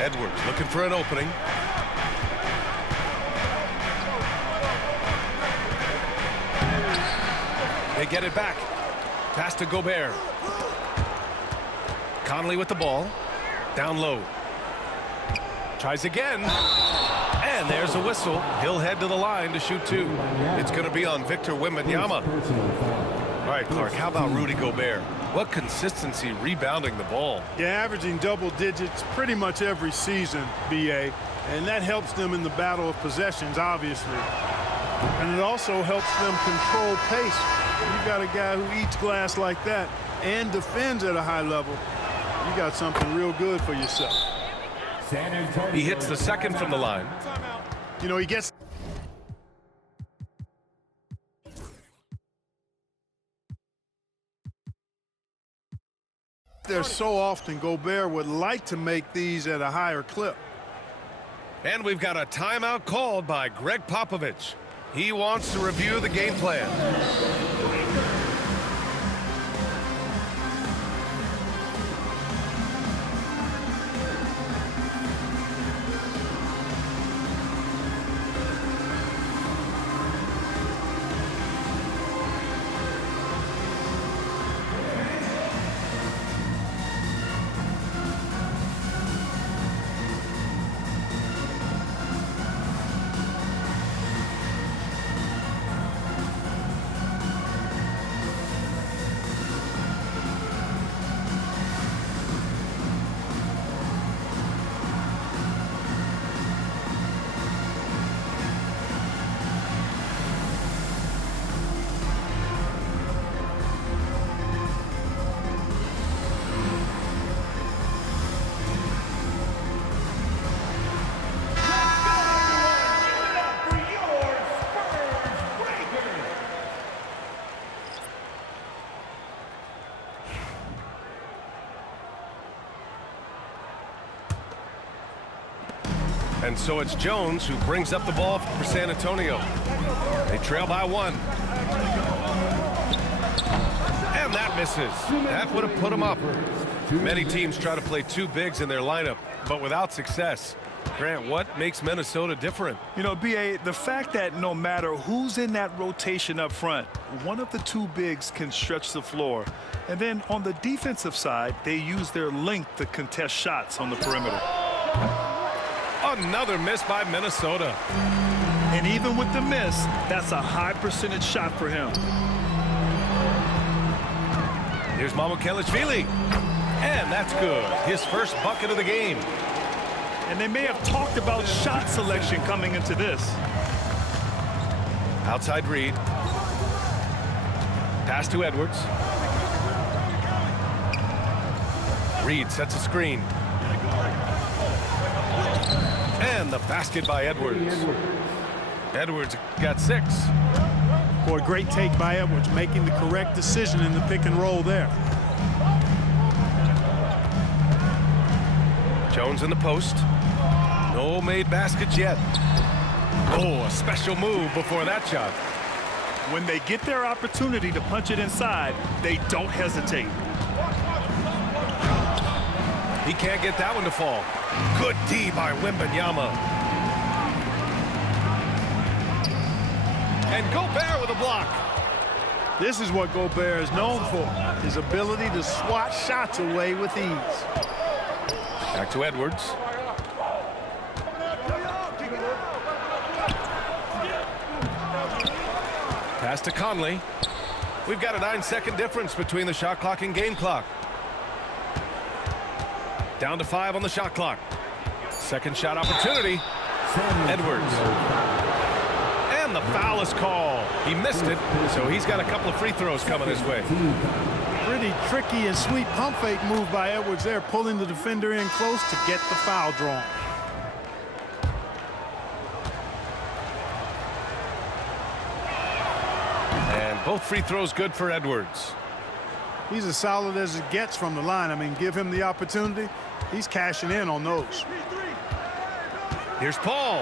Edwards looking for an opening. They get it back. Pass to Gobert. Conley with the ball. Down low. Tries again. And there's a whistle. He'll head to the line to shoot two. It's going to be on Victor Wembanyama. All right, Clark, how about Rudy Gobert? What consistency rebounding the ball. Yeah, averaging double digits pretty much every season, B.A., and that helps them in the battle of possessions, obviously. And it also helps them control pace. You've got a guy who eats glass like that and defends at a high level. You got something real good for yourself. He hits the second from the line. You know, he gets... there so often. Gobert would like to make these at a higher clip. And we've got a timeout called by Greg Popovich. He wants to review the game plan. And so it's Jones who brings up the ball for San Antonio. They trail by one. And that misses. That would have put them up. Many teams try to play two bigs in their lineup, but without success. Grant, what makes Minnesota different? You know, B.A., the fact that no matter who's in that rotation up front, one of the two bigs can stretch the floor. And then on the defensive side, they use their length to contest shots on the perimeter. Another miss by Minnesota. And even with the miss, that's a high percentage shot for him. Here's Mamukelashvili. And that's good. His first bucket of the game. And they may have talked about shot selection coming into this. Outside Reed. Pass to Edwards. Reed sets a screen. And the basket by Edwards. Edwards got 6. Boy, great take by Edwards, making the correct decision in the pick and roll there. Jones in the post. No made baskets yet. Oh, a special move before that shot. When they get their opportunity to punch it inside, they don't hesitate. He can't get that one to fall. Good D by Wembanyama. And Gobert with a block. This is what Gobert is known for, his ability to swat shots away with ease. Back to Edwards. Pass to Conley. We've got a 9-second difference between the shot clock and game clock. Down to 5 on the shot clock. Second shot opportunity. Edwards. And the foul is called. He missed it, so he's got a couple of free throws coming his way. Pretty tricky and sweet pump fake move by Edwards there, pulling the defender in close to get the foul drawn. And both free throws good for Edwards. He's as solid as it gets from the line. I mean, give him the opportunity. He's cashing in on those. Here's Paul.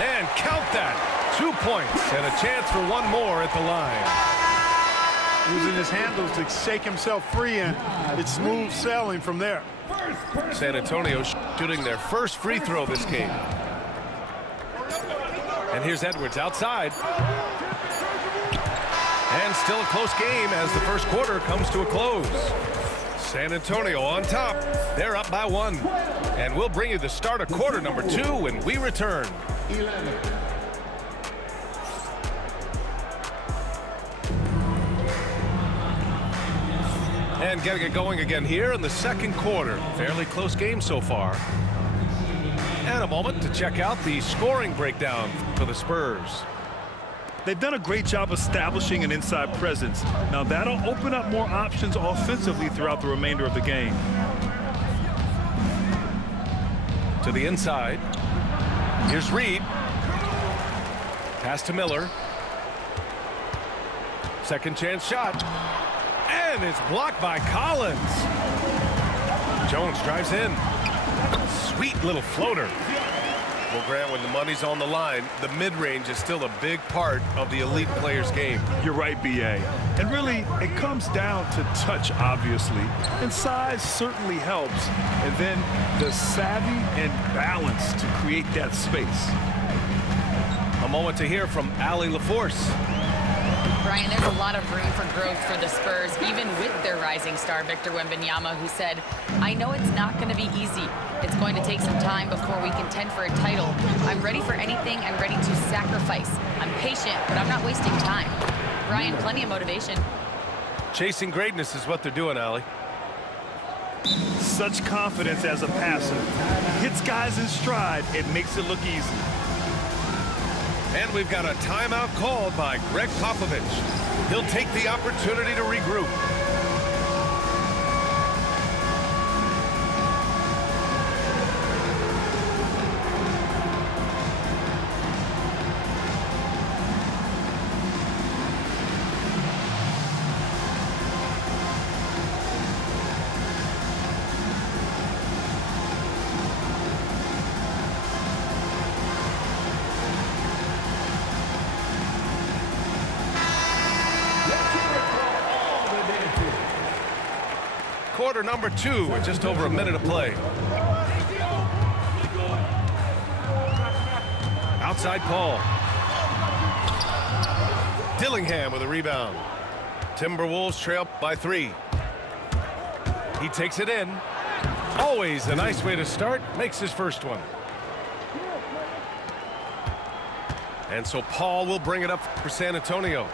And count that. 2 points and a chance for one more at the line. Using his handles to shake himself free, and it's smooth sailing from there. San Antonio shooting their first free throw this game. And here's Edwards outside. And still a close game as the first quarter comes to a close. San Antonio on top. They're up by 1. And we'll bring you the start of quarter number 2 when we return. And getting it going again here in the second quarter. Fairly close game so far. And a moment to check out the scoring breakdown for the Spurs. They've done a great job establishing an inside presence. Now that'll open up more options offensively throughout the remainder of the game. To the inside. Here's Reed. Pass to Miller. Second chance shot. And it's blocked by Collins. Jones drives in. Sweet little floater. Well, Grant, when the money's on the line, the mid-range is still a big part of the elite player's game. You're right, B.A. And really, it comes down to touch, obviously. And size certainly helps. And then the savvy and balance to create that space. A moment to hear from Allie LaForce. Brian, there's a lot of room for growth for the Spurs, even with their rising star, Victor Wembanyama, who said, I know it's not going to be easy. It's going to take some time before we contend for a title. I'm ready for anything. I'm ready to sacrifice. I'm patient, but I'm not wasting time. Brian, plenty of motivation. Chasing greatness is what they're doing, Allie. Such confidence as a passer. Hits guys in stride. It makes it look easy. And we've got a timeout called by Greg Popovich. He'll take the opportunity to regroup. Quarter number 2 with just over a minute of play. Outside Paul. Dillingham with a rebound. Timberwolves trail by 3. He takes it in. Always a nice way to start. Makes his first one. And so Paul will bring it up for San Antonio.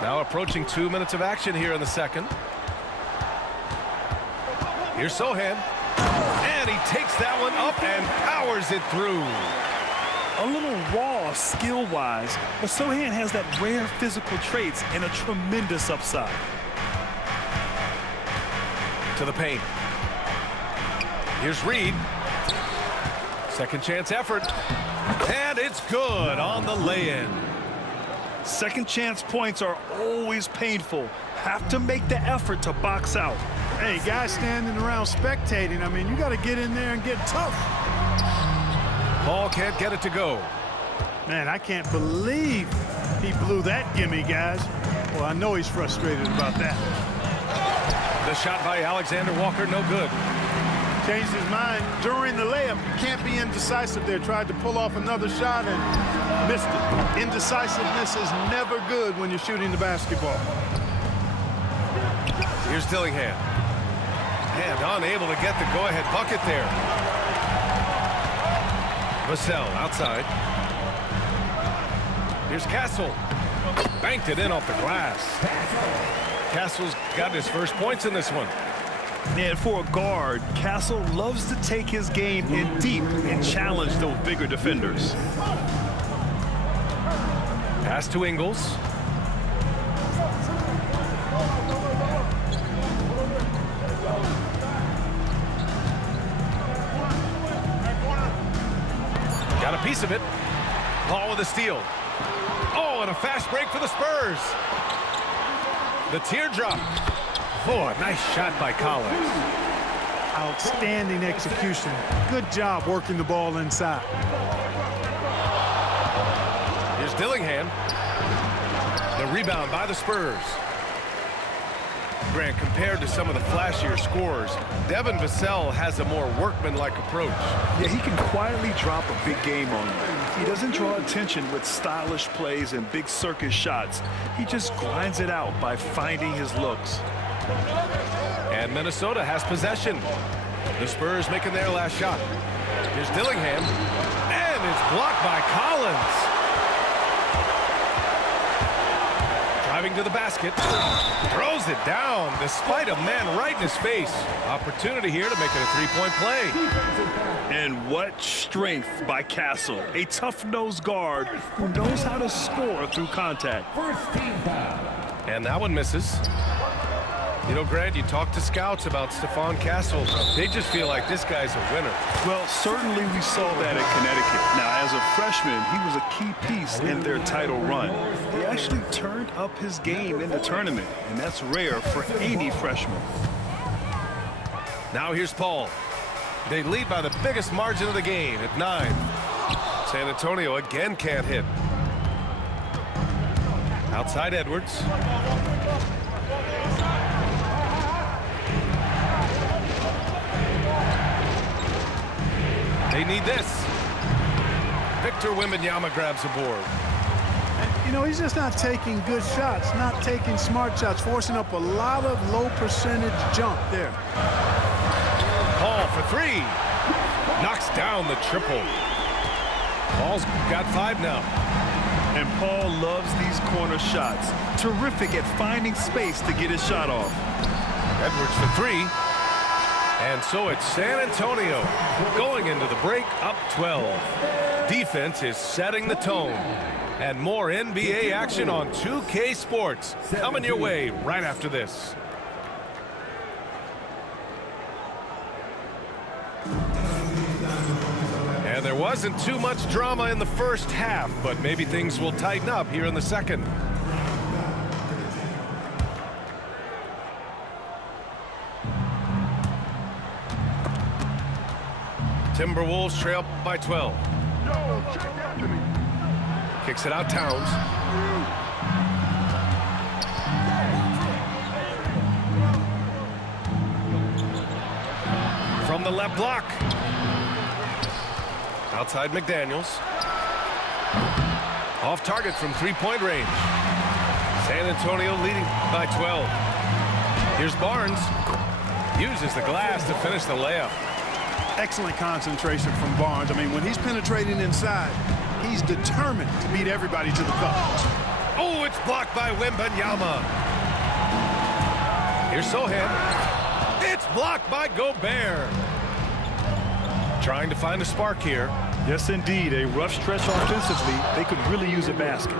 Now approaching 2 minutes of action here in the second. Here's Sohan. And he takes that one up and powers it through. A little raw skill-wise, but Sohan has that rare physical traits and a tremendous upside. To the paint. Here's Reed. Second chance effort. And it's good on the lay-in. Second chance points are always painful. Have to make the effort to box out. Hey, guys standing around spectating, I mean, you got to get in there and get tough. Paul can't get it to go. Man, I can't believe he blew that gimme, guys. Well, I know he's frustrated about that. The shot by Alexander Walker, no good. Changed his mind during the layup. You can't be indecisive there. Tried to pull off another shot and missed it. Indecisiveness is never good when you're shooting the basketball. Here's Dillingham. And unable to get the go-ahead bucket there. Vassell outside. Here's Castle. Banked it in off the glass. Castle's got his first points in this one. And for a guard, Castle loves to take his game in deep and challenge those bigger defenders. Pass to Ingles. Got a piece of it. Paul with a steal. Oh, and a fast break for the Spurs. The teardrop. Oh, a nice shot by Collins. Outstanding execution. Good job working the ball inside. Here's Dillingham. The rebound by the Spurs. Grant, compared to some of the flashier scorers, Devin Vassell has a more workmanlike approach. Yeah, he can quietly drop a big game on you. He doesn't draw attention with stylish plays and big circus shots. He just grinds it out by finding his looks. And Minnesota has possession. The Spurs making their last shot. Here's Dillingham, and it's blocked by Collins. Driving to the basket, throws it down despite a man right in his face. Opportunity here to make it a three-point play. And what strength by Castle, a tough-nosed guard who knows how to score through contact. And that one misses. You know, Grant, you talk to scouts about Stephon Castle. They just feel like this guy's a winner. Well, certainly we saw that at Connecticut. Now, as a freshman, he was a key piece in their title run. He actually turned up his game in the tournament, and that's rare for any freshman. Now here's Paul. They lead by the biggest margin of the game at 9. San Antonio again can't hit. Outside Edwards. They need this. Victor Wembanyama grabs a board. You know, he's just not taking good shots, not taking smart shots, forcing up a lot of low percentage jump there. Paul for 3. Knocks down the triple. Paul's got 5 now. And Paul loves these corner shots. Terrific at finding space to get his shot off. Edwards for 3. And so it's San Antonio going into the break up 12. Defense is setting the tone. And more NBA action on 2K Sports coming your way right after this. And there wasn't too much drama in the first half, but maybe things will tighten up here in the second. Timberwolves trail by 12. Kicks it out, Towns. From the left block. Outside McDaniels. Off target from three-point range. San Antonio leading by 12. Here's Barnes. Uses the glass to finish the layup. Excellent concentration from Barnes. I mean, when he's penetrating inside, he's determined to beat everybody to the cup. Oh, it's blocked by Wembanyama. Here's Sohan. It's blocked by Gobert. Trying to find a spark here. Yes, indeed. A rough stretch offensively. They could really use a basket.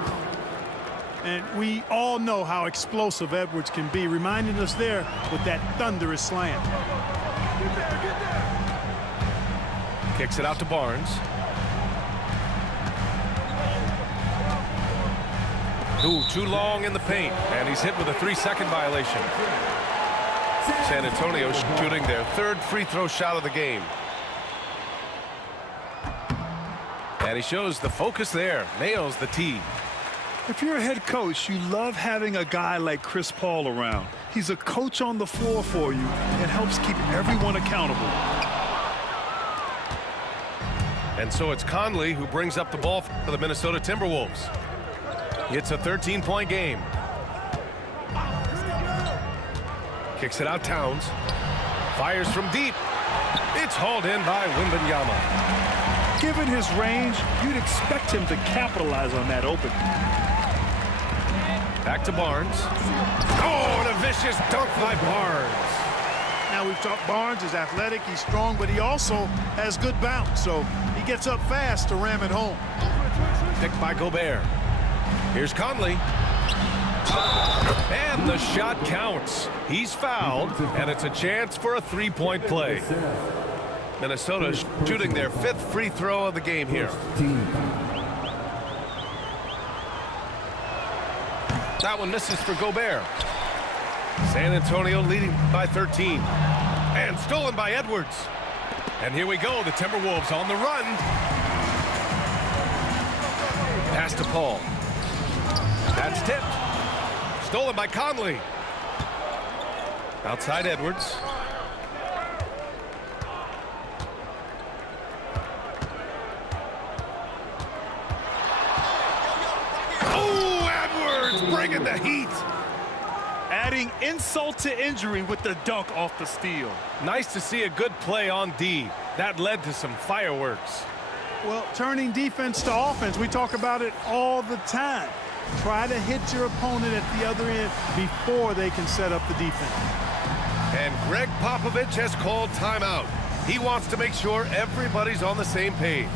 And we all know how explosive Edwards can be, reminding us there with that thunderous slam. Kicks it out to Barnes. Ooh, too long in the paint, and he's hit with a 3-second violation. San Antonio shooting their 3rd free throw shot of the game. And he shows the focus there, nails the tee. If you're a head coach, you love having a guy like Chris Paul around. He's a coach on the floor for you and helps keep everyone accountable. And so it's Conley who brings up the ball for the Minnesota Timberwolves. It's a 13-point game. Kicks it out, Towns. Fires from deep. It's hauled in by Wembanyama. Given his range, you'd expect him to capitalize on that opening. Back to Barnes. Oh, and a vicious dunk by Barnes. Now we've talked Barnes is athletic, he's strong, but he also has good bounce, so he gets up fast to ram it home. Picked by Gobert. Here's Conley. And the shot counts. He's fouled, and it's a chance for a 3-point play. Minnesota shooting their 5th free throw of the game here. That one misses for Gobert. San Antonio leading by 13. And stolen by Edwards. And here we go, the Timberwolves on the run. Pass to Paul. That's tipped. Stolen by Conley. Outside Edwards. Oh, Edwards bringing the heat. Adding insult to injury with the dunk off the steal. Nice to see a good play on D. That led to some fireworks. Well, turning defense to offense, we talk about it all the time. Try to hit your opponent at the other end before they can set up the defense. And Greg Popovich has called timeout. He wants to make sure everybody's on the same page.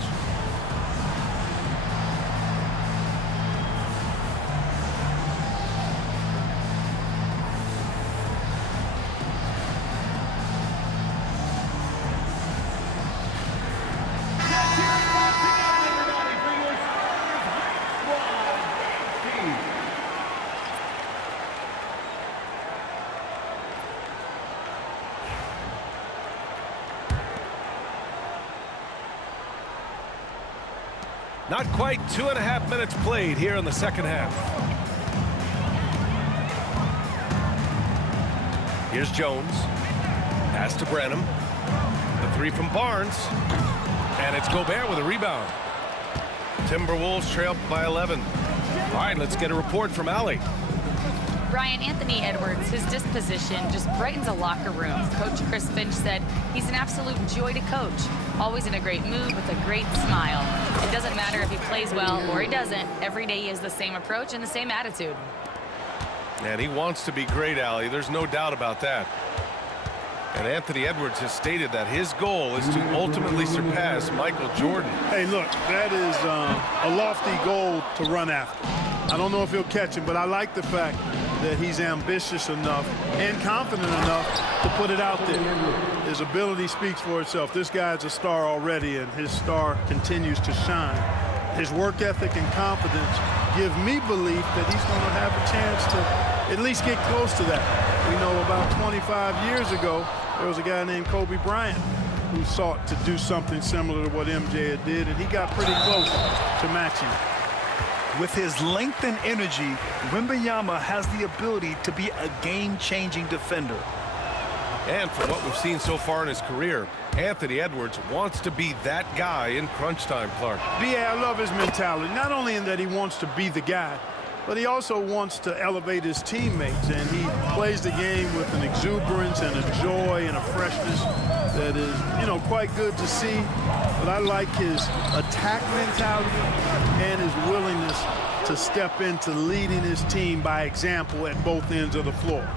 Not quite 2.5 minutes played here in the second half. Here's Jones. Pass to Branham. The three from Barnes. And it's Gobert with a rebound. Timberwolves trail by 11. All right, let's get a report from Allie. Brian, Anthony Edwards, his disposition just brightens a locker room. Coach Chris Finch said he's an absolute joy to coach. Always in a great mood with a great smile. It doesn't matter if he plays well or he doesn't. Every day he has the same approach and the same attitude. And he wants to be great, Allie. There's no doubt about that. And Anthony Edwards has stated that his goal is to ultimately surpass Michael Jordan. Hey, look, that is a lofty goal to run after. I don't know if he'll catch him, but I like the fact that he's ambitious enough and confident enough to put it out there. His ability speaks for itself. This guy's a star already, and his star continues to shine. His work ethic and confidence give me belief that he's going to have a chance to at least get close to that. We know about 25 years ago, there was a guy named Kobe Bryant who sought to do something similar to what MJ did, and he got pretty close to matching it. With his length and energy, Wembanyama has the ability to be a game-changing defender. And from what we've seen so far in his career, Anthony Edwards wants to be that guy in crunch time, Clark. B.A., I love his mentality. Not only in that he wants to be the guy, but he also wants to elevate his teammates. And he plays the game with an exuberance and a joy and a freshness that is, quite good to see. But I like his attack mentality and his willingness to step into leading his team by example at both ends of the floor.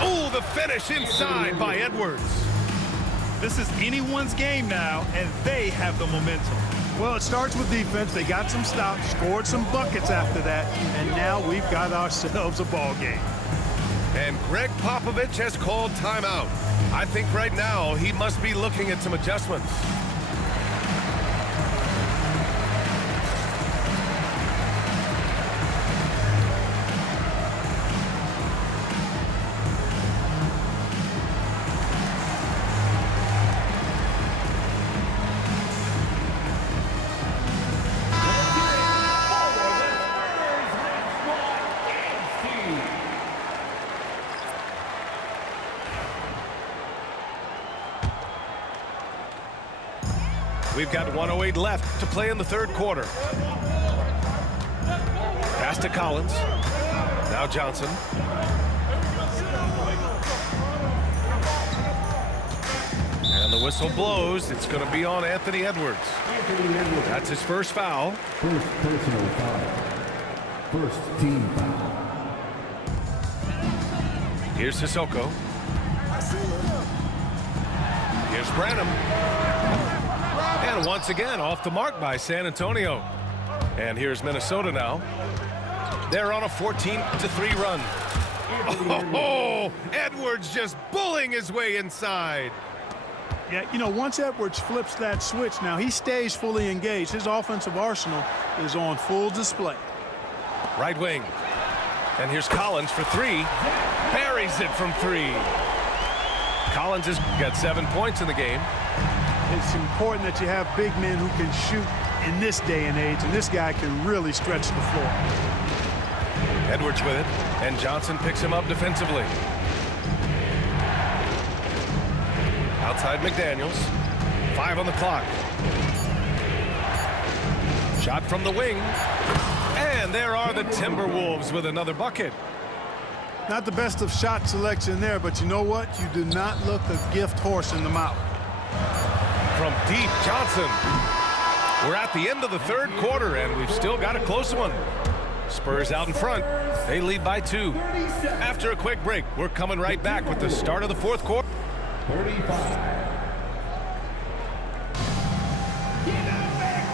Oh, the finish inside by Edwards. This is anyone's game now, and they have the momentum. Well, it starts with defense. They got some stops, scored some buckets after that, and now we've got ourselves a ball game. And Greg Popovich has called timeout. I think right now he must be looking at some adjustments. We've got 1:08 left to play in the third quarter. Pass to Collins. Now Johnson. And the whistle blows. It's going to be on Anthony Edwards. That's his first foul. First personal foul. First team foul. Here's Sissoko. Here's Branham. And once again, off the mark by San Antonio. And here's Minnesota now. They're on a 14-3 run. Oh, Edwards just bullying his way inside. Yeah, once Edwards flips that switch, now he stays fully engaged. His offensive arsenal is on full display. Right wing. And here's Collins for three. Buries it from three. Collins has got 7 points in the game. It's important that you have big men who can shoot in this day and age, and this guy can really stretch the floor. Edwards with it, and Johnson picks him up defensively. Outside McDaniels. 5 on the clock. Shot from the wing. And there are the Timberwolves with another bucket. Not the best of shot selection there, but you know what? You do not look a gift horse in the mouth. From deep, Johnson. We're at the end of the third quarter, and we've still got a close one. Spurs out in front. They lead by 2. After a quick break, we're coming right back with the start of the fourth quarter. 35.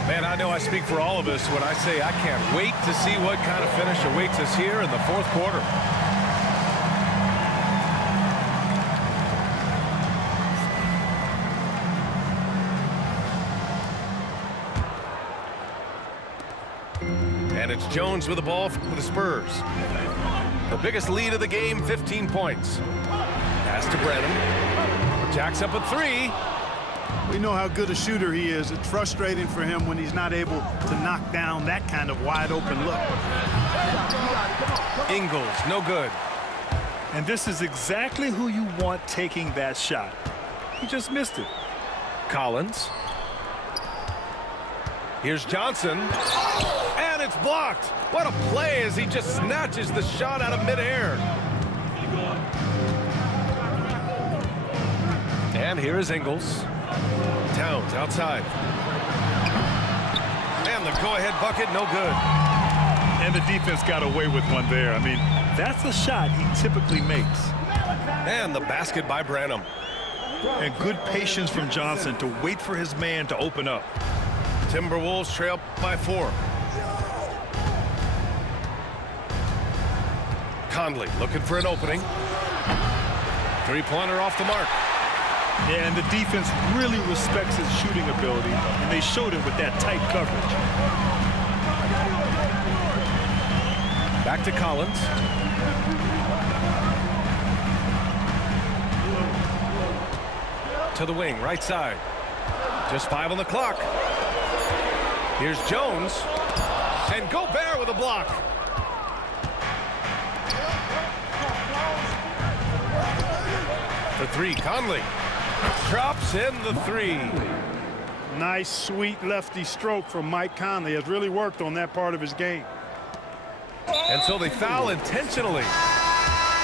Man, I know I speak for all of us when I say I can't wait to see what kind of finish awaits us here in the fourth quarter. And it's Jones with the ball for the Spurs. The biggest lead of the game, 15 points. Pass to Brennan. Jacks up a 3. We know how good a shooter he is. It's frustrating for him when he's not able to knock down that kind of wide open look. Ingles, no good. And this is exactly who you want taking that shot. He just missed it. Collins. Here's Johnson. And it's blocked. What a play as he just snatches the shot out of midair. And here is Ingles. Towns outside. And the go-ahead bucket, no good. And the defense got away with one there. I mean, that's a shot he typically makes. And the basket by Branham. And good patience from Johnson to wait for his man to open up. Timberwolves trail by 4. Conley looking for an opening. Three-pointer off the mark. Yeah, and the defense really respects his shooting ability, and they showed it with that tight coverage. Back to Collins. To the wing, right side. Just 5 on the clock. Here's Jones. And Gobert with a block. The 3, Conley. Drops in the 3. Nice, sweet lefty stroke from Mike Conley. Has really worked on that part of his game. And so they foul intentionally.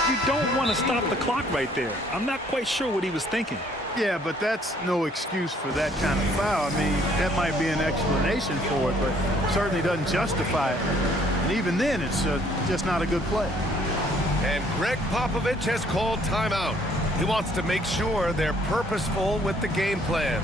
You don't want to stop the clock right there. I'm not quite sure what he was thinking. Yeah, but that's no excuse for that kind of foul. I mean, that might be an explanation for it, but certainly doesn't justify it. And even then, it's just not a good play. And Greg Popovich has called timeout. He wants to make sure they're purposeful with the game plan.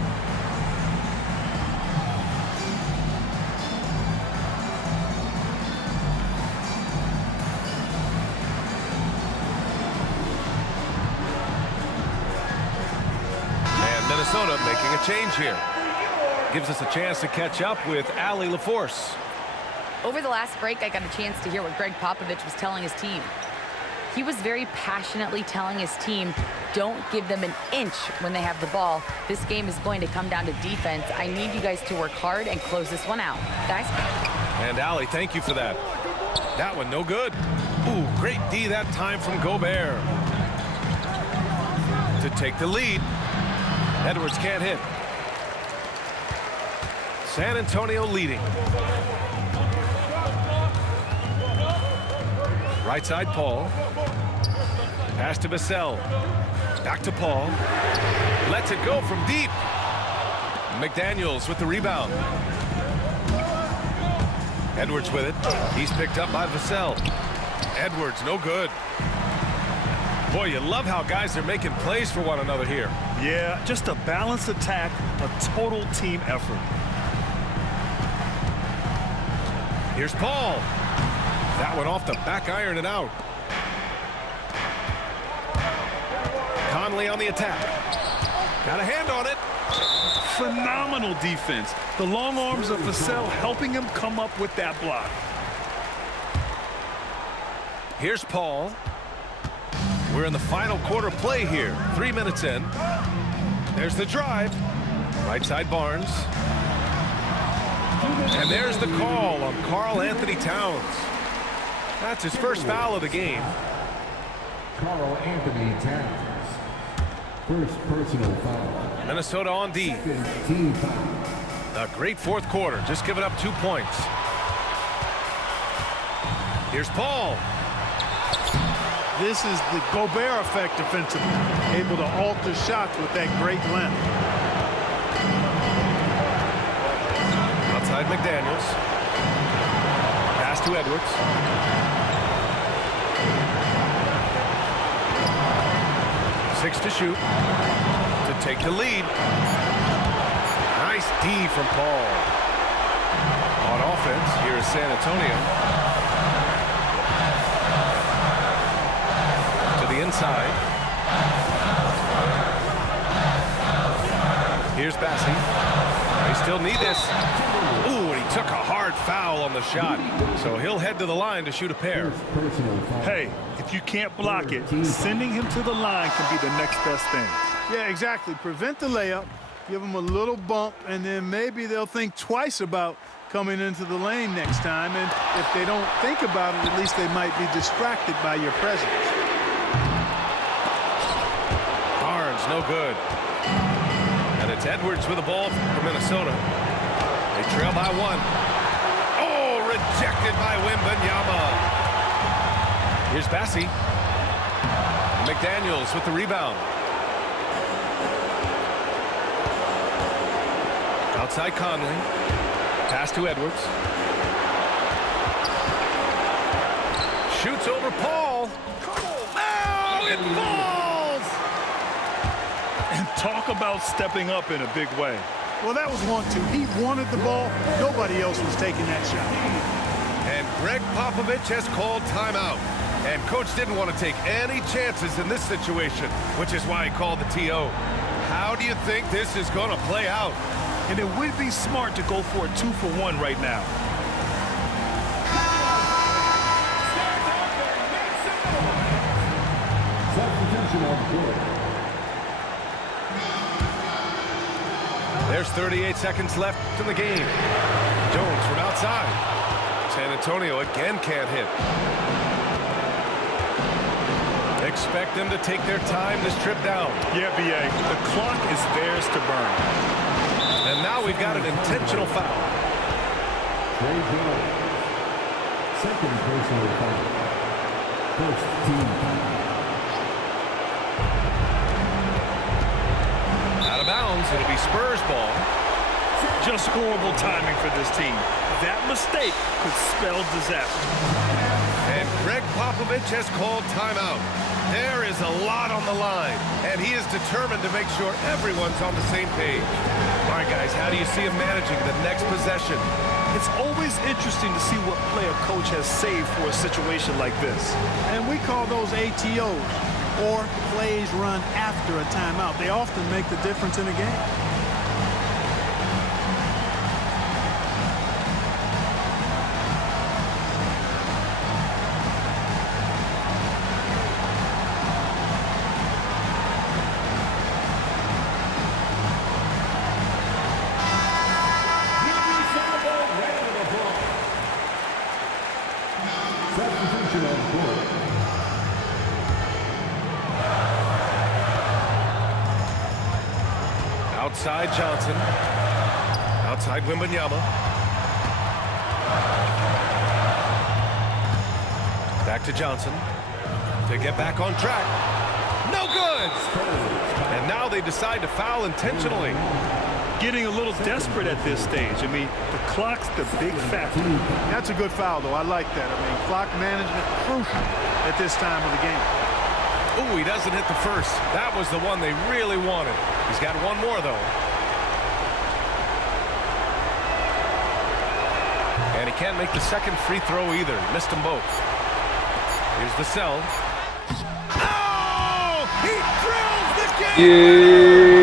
And Minnesota making a change here. Gives us a chance to catch up with Allie LaForce. Over the last break, I got a chance to hear what Greg Popovich was telling his team. He was very passionately telling his team, don't give them an inch when they have the ball. This game is going to come down to defense. I need you guys to work hard and close this one out. Guys? And Allie, thank you for that. That one, no good. Ooh, great D that time from Gobert. To take the lead. Edwards can't hit. San Antonio leading. Right side, Paul. Pass to Vassell. Back to Paul. Lets it go from deep. McDaniels with the rebound. Edwards with it. He's picked up by Vassell. Edwards, no good. Boy, you love how guys are making plays for one another here. Yeah, just a balanced attack, a total team effort. Here's Paul. That one off the back iron and out. Conley on the attack. Got a hand on it. Phenomenal defense. The long arms of Vassell helping him come up with that block. Here's Paul. We're in the final quarter play here. 3 minutes in. There's the drive. Right side, Barnes. And there's the call on Karl Anthony Towns. That's his first foul of the game. Karl Anthony Towns. First personal foul. Minnesota on D. Second team foul. A great fourth quarter, just giving up 2 points. Here's Paul. This is the Gobert effect defensively. Able to alter shots with that great length. Outside McDaniels. Pass to Edwards. Six to shoot. To take the lead. Nice D from Paul. On offense, here is San Antonio. To the inside. Here's Bassi. They still need this. Ooh, and he took a hard foul on the shot. So he'll head to the line to shoot a pair. First personal foul. Hey, if you can't block it, sending him to the line can be the next best thing. Yeah, exactly. Prevent the layup, give them a little bump, and then maybe they'll think twice about coming into the lane next time. And if they don't think about it, at least they might be distracted by your presence. Barnes, no good. And it's Edwards with the ball for Minnesota. They trail by 1. Oh, rejected by Wembanyama. Here's Bassi. McDaniels with the rebound. Outside Conley. Pass to Edwards. Shoots over Paul. Oh, it falls! And talk about stepping up in a big way. Well, that was 1-2. He wanted the ball. Nobody else was taking that shot. And Greg Popovich has called timeout. And coach didn't want to take any chances in this situation, which is why he called the TO. How do you think this is going to play out? And it would be smart to go for a 2-for-1 right now. Substitution on the court. There's 38 seconds left in the game. Jones from outside. San Antonio again can't hit. Expect them to take their time this trip down. Yeah, B.A., the clock is theirs to burn. And now we've got an intentional foul. Trey Jones. Second personal foul. First team foul. Out of bounds, it'll be Spurs ball. Just horrible timing for this team. That mistake could spell disaster. And Greg Popovich has called timeout. There is a lot on the line, and he is determined to make sure everyone's on the same page. All right, guys, how do you see him managing the next possession? It's always interesting to see what play a coach has saved for a situation like this. And we call those ATOs, or plays run after a timeout. They often make the difference in a game. Substitution on the court. Outside Johnson. Outside Wembanyama. Back to Johnson to get back on track. No good! And now they decide to foul intentionally. Getting a little desperate at this stage. I mean, the clock's the big factor. That's a good foul, though. I like that. I mean, clock management crucial at this time of the game. Ooh, he doesn't hit the first. That was the one they really wanted. He's got one more, though. And he can't make the second free throw either. Missed them both. Here's the cell. Oh! He drills the game!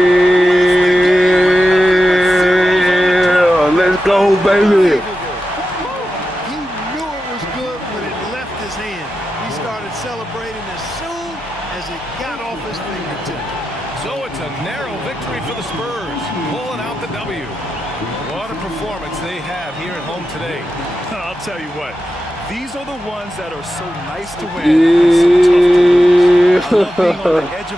Let's go, baby. He knew it was good when it left his hand. He started celebrating as soon as it got off his fingertips. So it's a narrow victory for the Spurs, pulling out the W. What a performance they had here at home today. I'll tell you what. These are the ones that are so nice to win. And so tough to lose. I love being on the edge of my